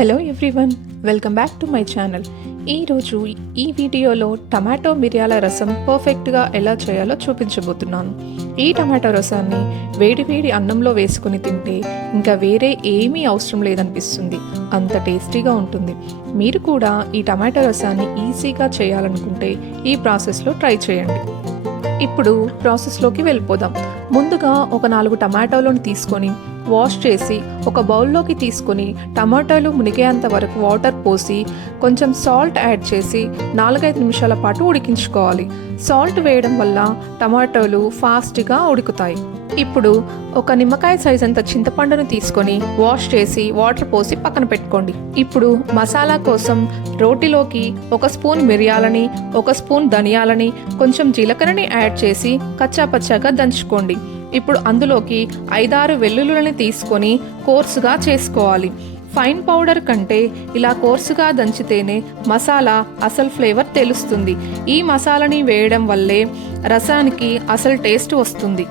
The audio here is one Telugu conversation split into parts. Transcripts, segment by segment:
Hello everyone, welcome back to my channel. ఈరోజు ఈ వీడియోలో టమాటో మిరియాల రసం పర్ఫెక్ట్గా ఎలా చేయాలో చూపించబోతున్నాను. ఈ టమాటో రసాన్ని వేడి వేడి అన్నంలో వేసుకుని తింటే ఇంకా వేరే ఏమీ అవసరం లేదనిపిస్తుంది, అంత టేస్టీగా ఉంటుంది. మీరు కూడా ఈ టమాటో రసాన్ని ఈజీగా చేయాలనుకుంటే ఈ ప్రాసెస్లో ట్రై చేయండి. ఇప్పుడు ప్రాసెస్లోకి వెళ్ళిపోదాం. ముందుగా ఒక 4 టమాటోలను తీసుకొని వాష్ చేసి ఒక బౌల్లోకి తీసుకొని టమాటాలు మునిగేంత వరకు వాటర్ పోసి కొంచెం సాల్ట్ యాడ్ చేసి 4-5 నిమిషాల పాటు ఉడికించుకోవాలి. సాల్ట్ వేయడం వల్ల టమాటాలు ఫాస్ట్గా ఉడుకుతాయి. ఇప్పుడు ఒక నిమ్మకాయ సైజ్ అంత చింతపండును తీసుకొని వాష్ చేసి వాటర్ పోసి పక్కన పెట్టుకోండి. ఇప్పుడు మసాలా కోసం రోటిలోకి 1 స్పూన్ మిరియాలని, 1 స్పూన్ ధనియాలని, కొంచెం జీలకర్రని యాడ్ చేసి కచ్చాపచ్చాగా దంచుకోండి. ఇప్పుడు అందులోకి 5-6 వెల్లుల్లిని తీసుకొని కోర్సుగా చేసుకోవాలి. ఫైన్ పౌడర్ కంటే ఇలా కోర్సుగా దంచితేనే మసాలా అసలు ఫ్లేవర్ తెలుస్తుంది. ఈ మసాలాని వేయడం వల్లే రసానికి అసలు టేస్ట్ వస్తుంది.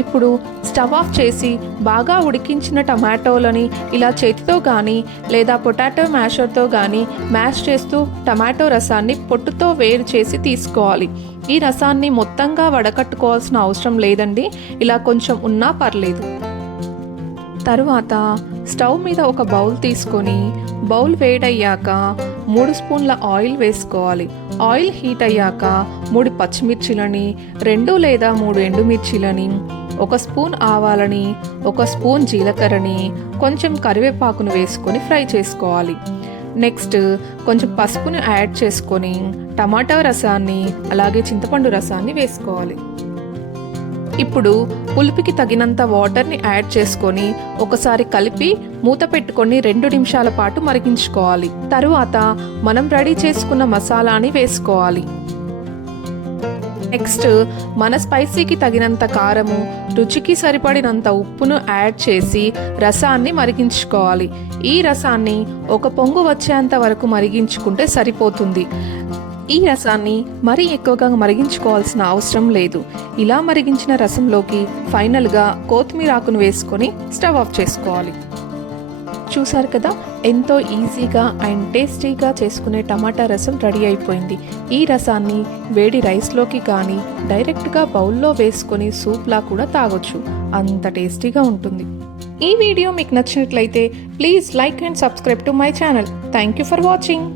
ఇప్పుడు స్టవ్ ఆఫ్ చేసి బాగా ఉడికించిన టమాటోలని ఇలా చేతితో కానీ లేదా పొటాటో మ్యాషర్తో కానీ మ్యాష్ చేస్తూ టమాటో రసాన్ని పొట్టుతో వేరు చేసి తీసుకోవాలి. ఈ రసాన్ని మొత్తంగా వడకట్టుకోవాల్సిన అవసరం లేదండి, ఇలా కొంచెం ఉన్నా పర్లేదు. తరువాత స్టవ్ మీద ఒక బౌల్ తీసుకొని బౌల్ వేడయ్యాక 3 స్పూన్ల ఆయిల్ వేసుకోవాలి. ఆయిల్ హీట్ అయ్యాక 3 పచ్చిమిర్చిలని, 2 లేదా 3 ఎండుమిర్చిలని, 1 స్పూన్ ఆవాలని, 1 స్పూన్ జీలకర్రని, కొంచెం కరివేపాకును వేసుకొని ఫ్రై చేసుకోవాలి. నెక్స్ట్ కొంచెం పసుపుని యాడ్ చేసుకొని టమాటో రసాన్ని అలాగే చింతపండు రసాన్ని వేసుకోవాలి. ఇప్పుడు పులుపుకి తగినంత వాటర్ని యాడ్ చేసుకొని ఒకసారి కలిపి మూత పెట్టుకొని 2 నిమిషాల పాటు మరిగించుకోవాలి. తరువాత మనం రెడీ చేసుకున్న మసాలాని వేసుకోవాలి. నెక్స్ట్ మన స్పైసీకి తగినంత కారము, రుచికి సరిపడినంత ఉప్పును యాడ్ చేసి రసాన్ని మరిగించుకోవాలి. ఈ రసాన్ని ఒక పొంగు వచ్చేంత వరకు మరిగించుకుంటే సరిపోతుంది. ఈ రసాన్ని మరీ ఎక్కువగా మరిగించుకోవాల్సిన అవసరం లేదు. ఇలా మరిగించిన రసంలోకి ఫైనల్గా కొత్తిమీర ఆకును వేసుకొని స్టవ్ ఆఫ్ చేసుకోవాలి. చూసారు కదా, ఎంతో ఈజీగా అండ్ టేస్టీగా చేసుకునే టమాటా రసం రెడీ అయిపోయింది. ఈ రసాన్ని వేడి రైస్లోకి కానీ డైరెక్ట్గా బౌల్లో వేసుకొని సూప్లా కూడా తాగొచ్చు, అంత టేస్టీగా ఉంటుంది. ఈ వీడియో మీకు నచ్చినట్లయితే please like and subscribe to my channel. Thank you for watching.